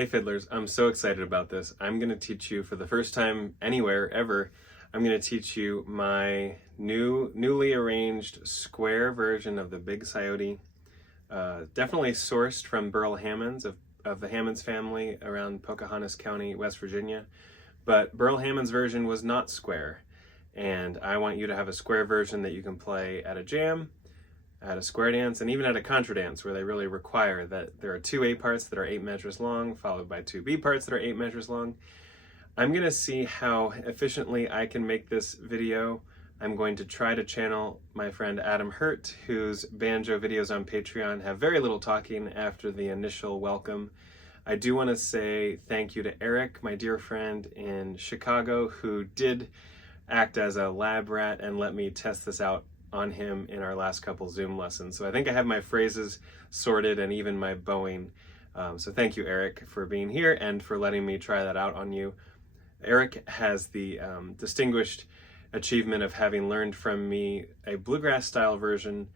Hey fiddlers, I'm so excited about this. I'm going to teach you for the first time anywhere ever. I'm going to teach you my newly arranged square version of the Big Scioty. Definitely sourced from Burl Hammonds of the Hammonds family around Pocahontas County, West Virginia. But Burl Hammond's version was not square. And I want you to have a square version that you can play at a jam, at a square dance, and even at a contra dance, where they really require that there are 2 A parts that are 8 measures long, followed by 2 B parts that are 8 measures long. I'm going to see how efficiently I can make this video. I'm going to try to channel my friend Adam Hurt, whose banjo videos on Patreon have very little talking after the initial welcome. I do want to say thank you to Eric, my dear friend in Chicago, who did act as a lab rat and let me test this out on him in our last couple Zoom lessons. So I think I have my phrases sorted and even my bowing. So thank you, Eric, for being here and for letting me try that out on you. Eric has the distinguished achievement of having learned from me a bluegrass style version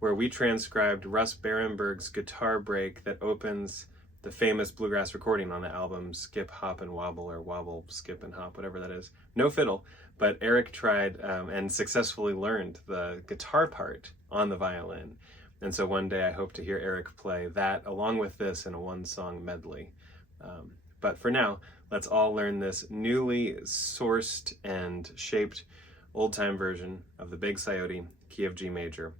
where we transcribed Russ Barenberg's guitar break that opens the famous bluegrass recording on the album Skip, Hop, and Wobble, or Wobble, Skip, and Hop, whatever that is. No fiddle, but Eric tried and successfully learned the guitar part on the violin. And so one day I hope to hear Eric play that along with this in a 1-song medley. But for now, let's all learn this newly sourced and shaped old-time version of the Big Scioty, key of G major.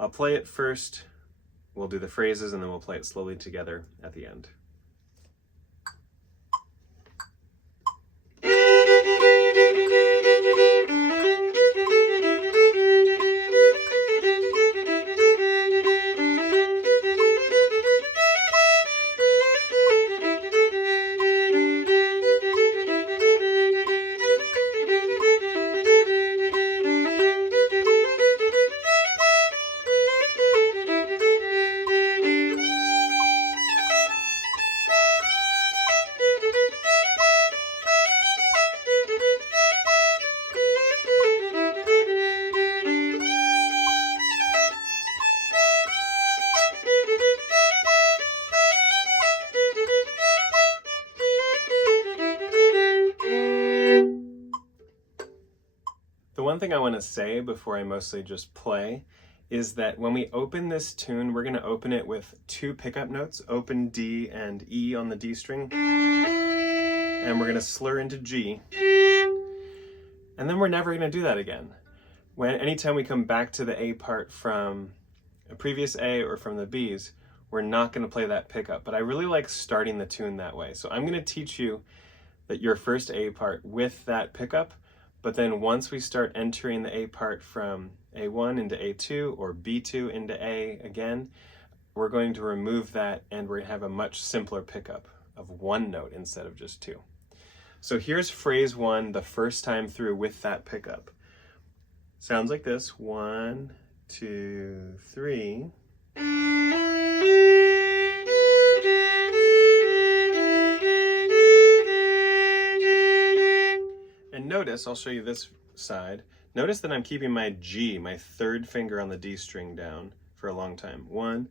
I'll play it first. We'll do the phrases and then we'll play it slowly together at the end. The one thing I want to say before I mostly just play is that when we open this tune, we're going to open it with 2 pickup notes, open D and E on the D string, and we're going to slur into G, and then we're never going to do that again. Anytime we come back to the A part from a previous A or from the Bs, we're not going to play that pickup, but I really like starting the tune that way. So I'm going to teach you that your first A part with that pickup, but then once we start entering the A part from A1 into A2 or B2 into A again, we're going to remove that and we're going to have a much simpler pickup of 1 note instead of just 2. So here's phrase 1 the first time through with that pickup. Sounds like this: 1, 2, 3. And notice, I'll show you this side, notice that I'm keeping my G, my 3rd finger on the D string down for a long time. 1,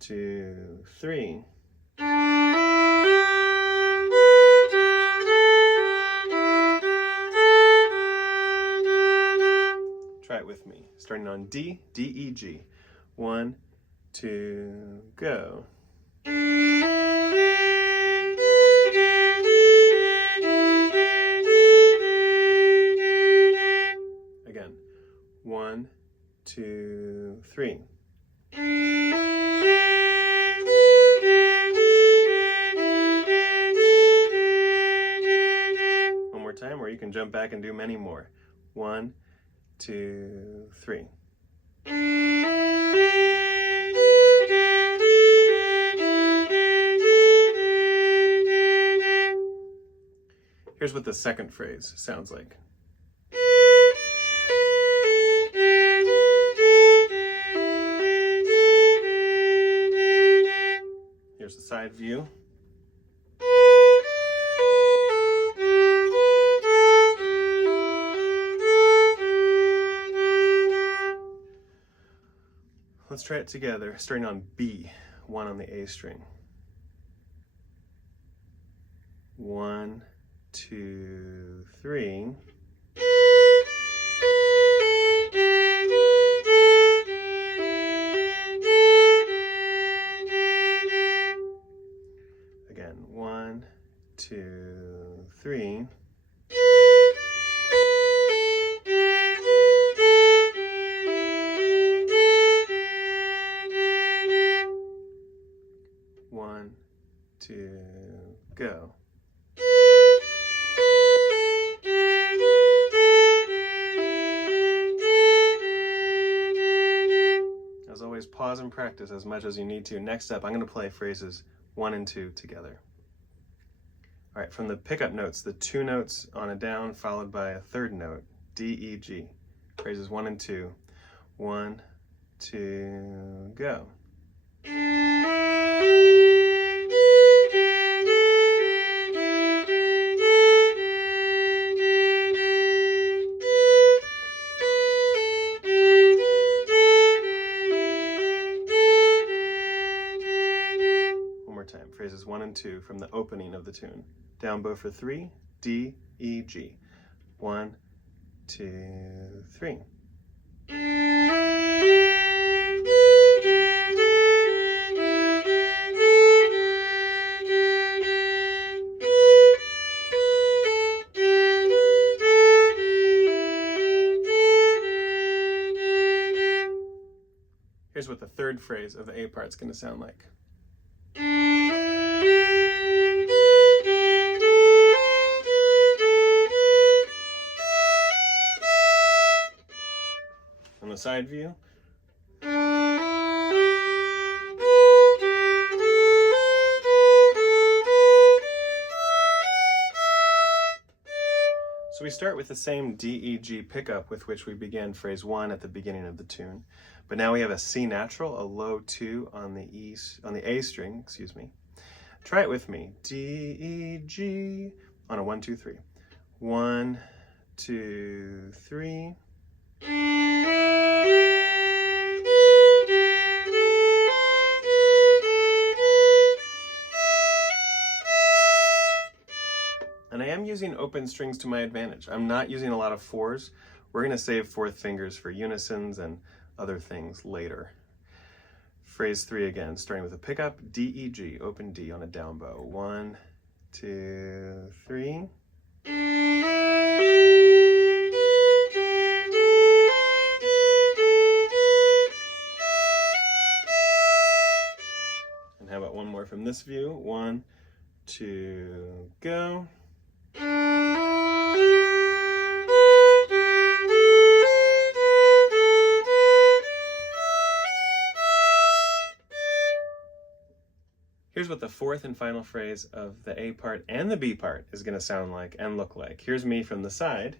2, 3. Try it with me, starting on D, D, E, G. 1, 2, go. Again, 1, 2, 3. One more time, or you can jump back and do many more. 1, 2, 3. Here's what the second phrase sounds like. Here's the side view. Let's try it together, starting on B, 1 on the A string. 1, 2, 3. Again, 1, 2, 3. One, two, go. As always, pause and practice as much as you need to. Next up, I'm going to play phrases 1 and 2 together. All right, from the pickup notes, the 2 notes on a down followed by a third note, D, E, G. Phrases 1 and 2. 1, 2, go. Time. Phrases 1 and 2 from the opening of the tune. Down bow for 3, D, E, G. 1, 2, 3. Here's what the third phrase of the A part is going to sound like. On the side view. So we start with the same D, E, G pickup with which we began phrase 1 at the beginning of the tune, but now we have a C natural, a low 2 on the A string, excuse me. Try it with me. D, E, G on a 1, 2, 3. 1, 2, 3. And I am using open strings to my advantage. I'm not using a lot of 4s. We're going to save 4th fingers for unisons and other things later. Phrase 3 again, starting with a pickup, D, E, G, open D on a down bow. 1, 2, 3. And how about one more from this view? 1, 2, go. Here's what the 4th and final phrase of the A part and the B part is going to sound like and look like. Here's me from the side.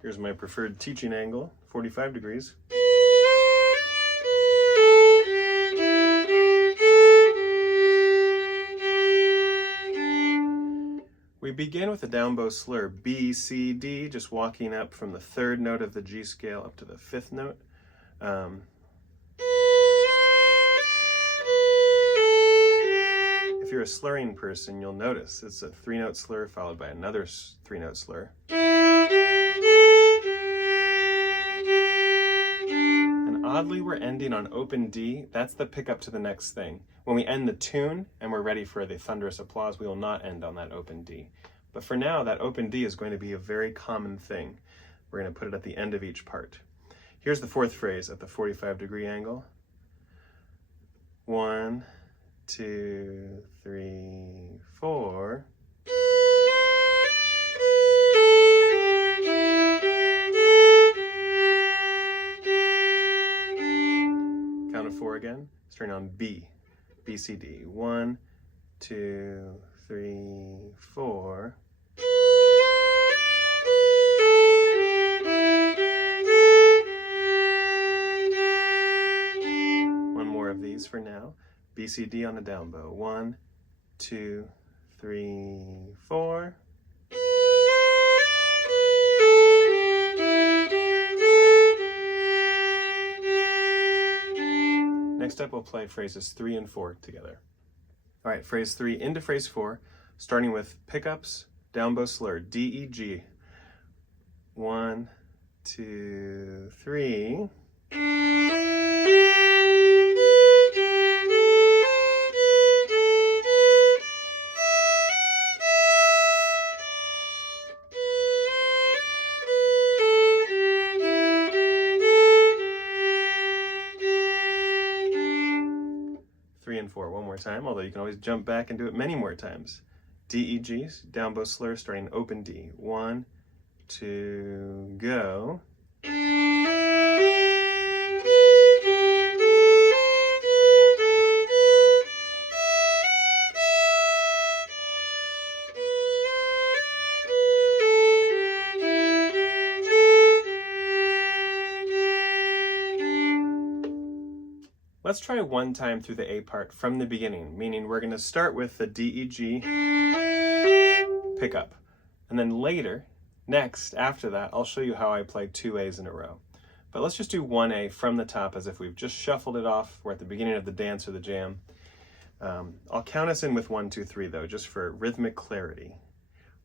Here's my preferred teaching angle, 45 degrees. We begin with a down bow slur, B, C, D, just walking up from the 3rd note of the G scale up to the 5th note. If you're a slurring person, you'll notice it's a 3-note slur followed by another 3-note slur. And oddly, we're ending on open D. That's the pickup to the next thing. When we end the tune and we're ready for the thunderous applause, we will not end on that open D. But for now, that open D is going to be a very common thing. We're going to put it at the end of each part. Here's the 4th phrase at the 45-degree angle. 1, 2, 3, 4. Count of 4 again. Starting on B. B, C, D. 1, 2, 3, 4. One more of these for now. B, C, D on the down bow. 1, 2, 3, 4. Next up, we'll play phrases 3 and 4 together. All right, phrase 3 into phrase 4, starting with pickups, down bow slur, D, E, G. 1, 2, 3. And 4 one more time, although you can always jump back and do it many more times. D, E, G, down bow slur, starting open D. 1, 2, go. Let's try one time through the A part from the beginning, meaning we're going to start with the D, E, G pickup. And then later, next, after that, I'll show you how I play 2 A's in a row. But let's just do 1 A from the top as if we've just shuffled it off. We're at the beginning of the dance or the jam. I'll count us in with 1, 2, 3 though, just for rhythmic clarity.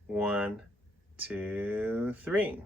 1, 2, 3.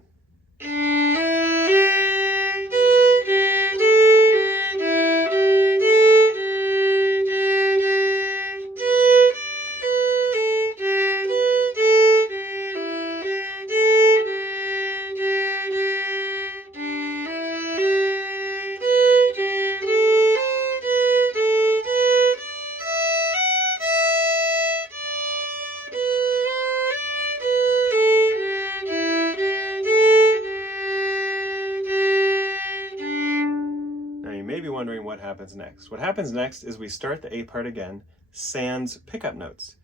Wondering what happens next. What happens next is we start the A part again, sans pickup notes.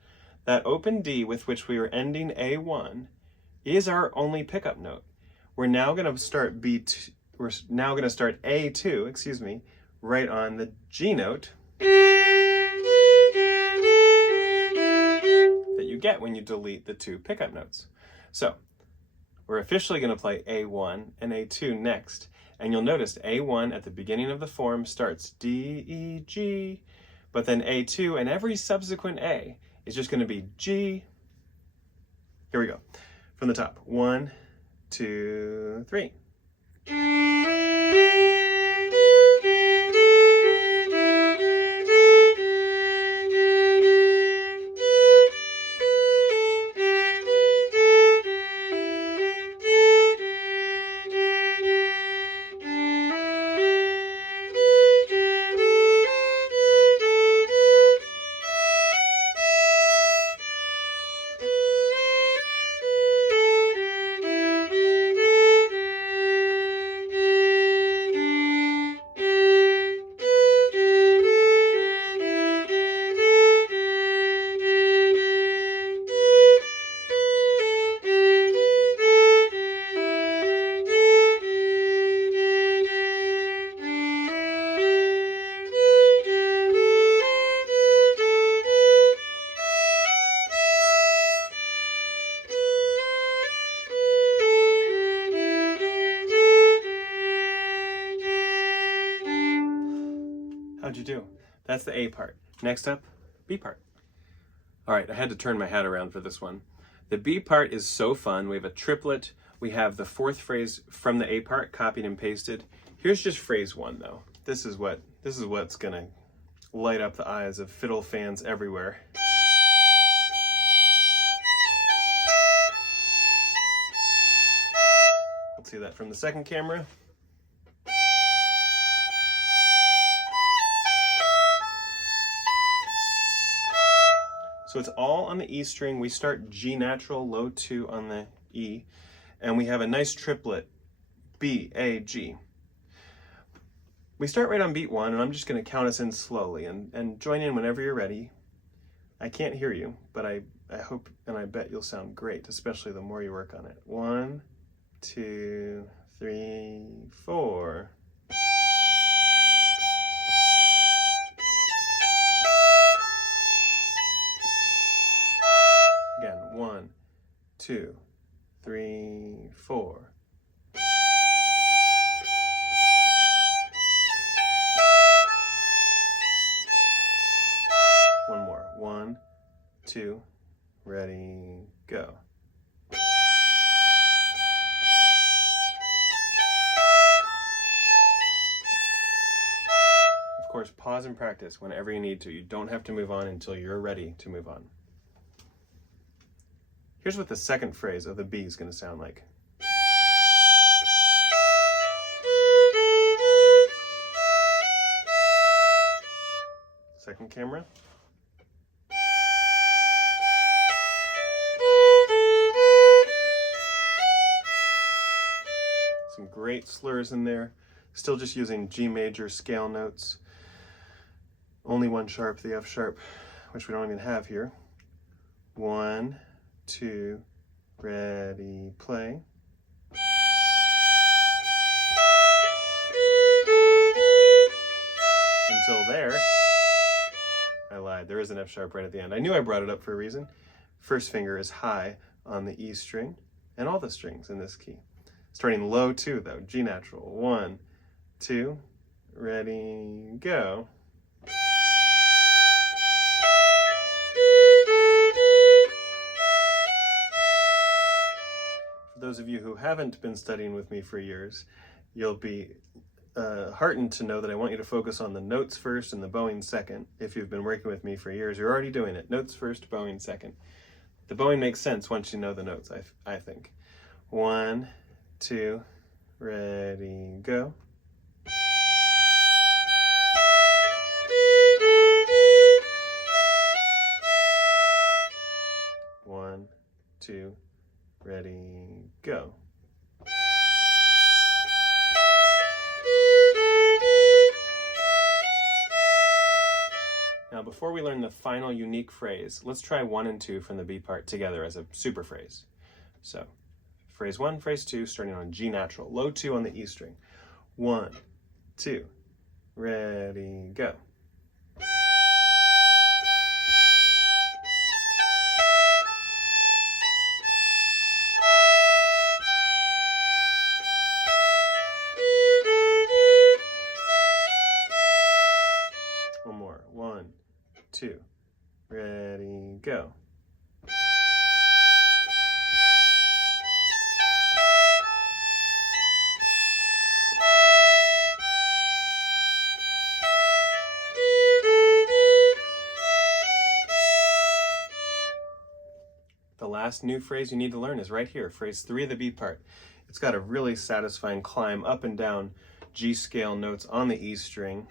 That open D with which we were ending A1 is our only pickup note. We're now going to start B2, we're now going to start A2, excuse me, right on the G note that you get when you delete the 2 pickup notes. So we're officially going to play A1 and A2 next. And you'll notice A1 at the beginning of the form starts D, E, G, but then A2 and every subsequent A is just going to be G. Here we go. From the top. 1, 2, 3. How'd you do? That's the A part. Next up, B part. All right, I had to turn my hat around for this one. The B part is so fun. We have a triplet. We have the 4th phrase from the A part copied and pasted. Here's just phrase 1 though. This is what's gonna light up the eyes of fiddle fans everywhere. Let's see that from the second camera. So it's all on the E string. We start G natural, low 2 on the E, and we have a nice triplet, B, A, G. We start right on beat 1, and I'm just going to count us in slowly, and join in whenever you're ready. I can't hear you, but I hope and I bet you'll sound great, especially the more you work on it. 1, 2, 3, 4. Again, 1, 2, 3, 4. 2, ready, go. Of course, pause and practice whenever you need to. You don't have to move on until you're ready to move on. Here's what the second phrase of the B is going to sound like. Second camera. Some great slurs in there. Still just using G major scale notes. Only one sharp, the F sharp, which we don't even have here. 1, 2, ready, play. Until there, I lied, there is an F sharp right at the end. I knew I brought it up for a reason. First finger is high on the E string, and all the strings in this key. Starting low too though, G natural. 1, 2, ready, go. For those of you who haven't been studying with me for years, you'll be heartened to know that I want you to focus on the notes first and the bowing second. If you've been working with me for years, you're already doing it. Notes first, bowing second. The bowing makes sense once you know the notes, I think. 1, 2, ready, go. One, 2, ready, go. Now, before we learn the final unique phrase, let's try 1 and 2 from the B part together as a super phrase. So, phrase 1, phrase 2, starting on G natural, low 2 on the E string. 1, 2, ready, go. One more. 1, 2, ready, go. The last new phrase you need to learn is right here, phrase 3 of the B part. It's got a really satisfying climb up and down G scale notes on the E string.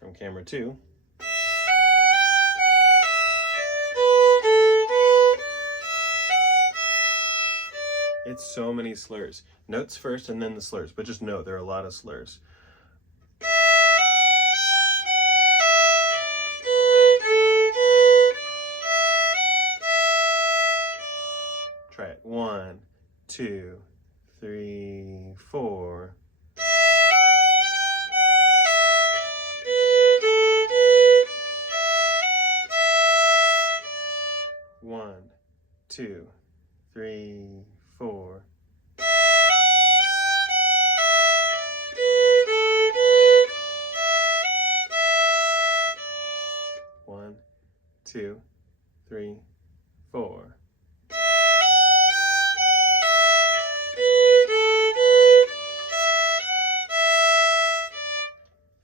From camera 2. It's so many slurs. Notes first and then the slurs, but just know there are a lot of slurs. Try it. 1, 2, 3, 4. One, 2, 3, 4. One, 2, 3, 4.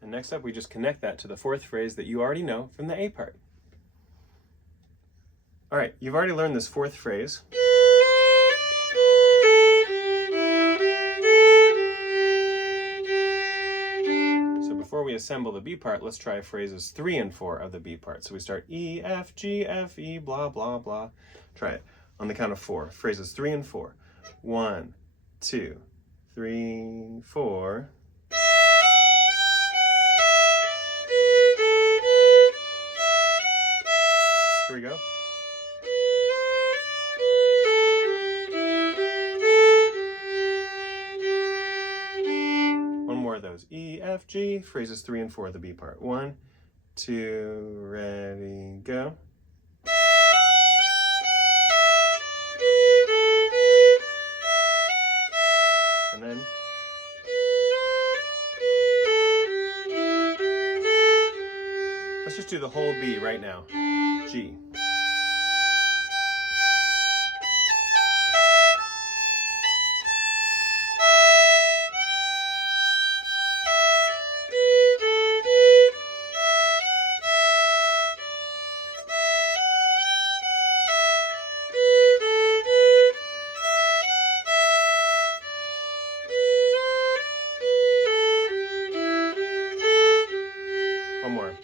And next up, we just connect that to the fourth phrase that you already know from the A part. All right, you've already learned this fourth phrase. So before we assemble the B part, let's try phrases 3 and 4 of the B part. So we start E, F, G, F, E, blah, blah, blah. Try it on the count of 4. Phrases 3 and 4. 1, 2, 3, 4. Here we go. One more of those. E, F, G, phrases 3 and 4 of the B part. 1, 2, ready, go. And then do the whole B right now. G. One more.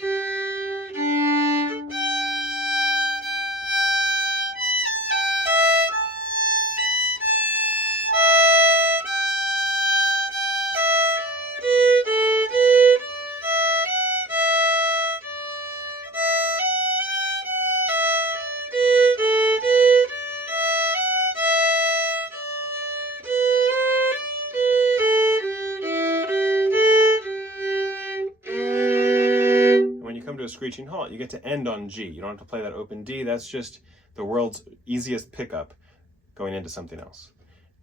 To a screeching halt, you get to end on G. You don't have to play that open D. That's just the world's easiest pickup going into something else.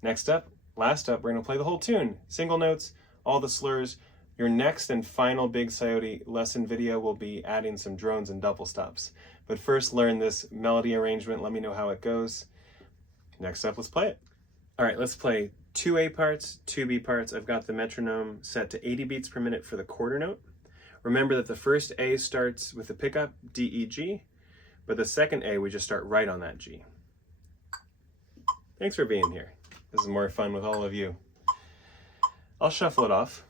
Next up, last up, we're going to play the whole tune. Single notes, all the slurs. Your next and final Big Scioty lesson video will be adding some drones and double stops. But first, learn this melody arrangement. Let me know how it goes. Next up, let's play it. All right, let's play 2 A parts, 2 B parts. I've got the metronome set to 80 beats per minute for the quarter note. Remember that the first A starts with the pickup, D, E, G, but the second A, we just start right on that G. Thanks for being here. This is more fun with all of you. I'll shuffle it off.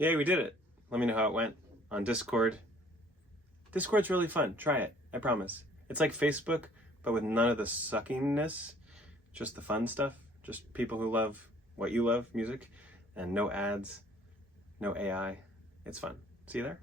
Yay, we did it. Let me know how it went on Discord. Discord's really fun. Try it. I promise. It's like Facebook, but with none of the suckiness, just the fun stuff. Just people who love what you love, music, and no ads, no AI. It's fun. See you there?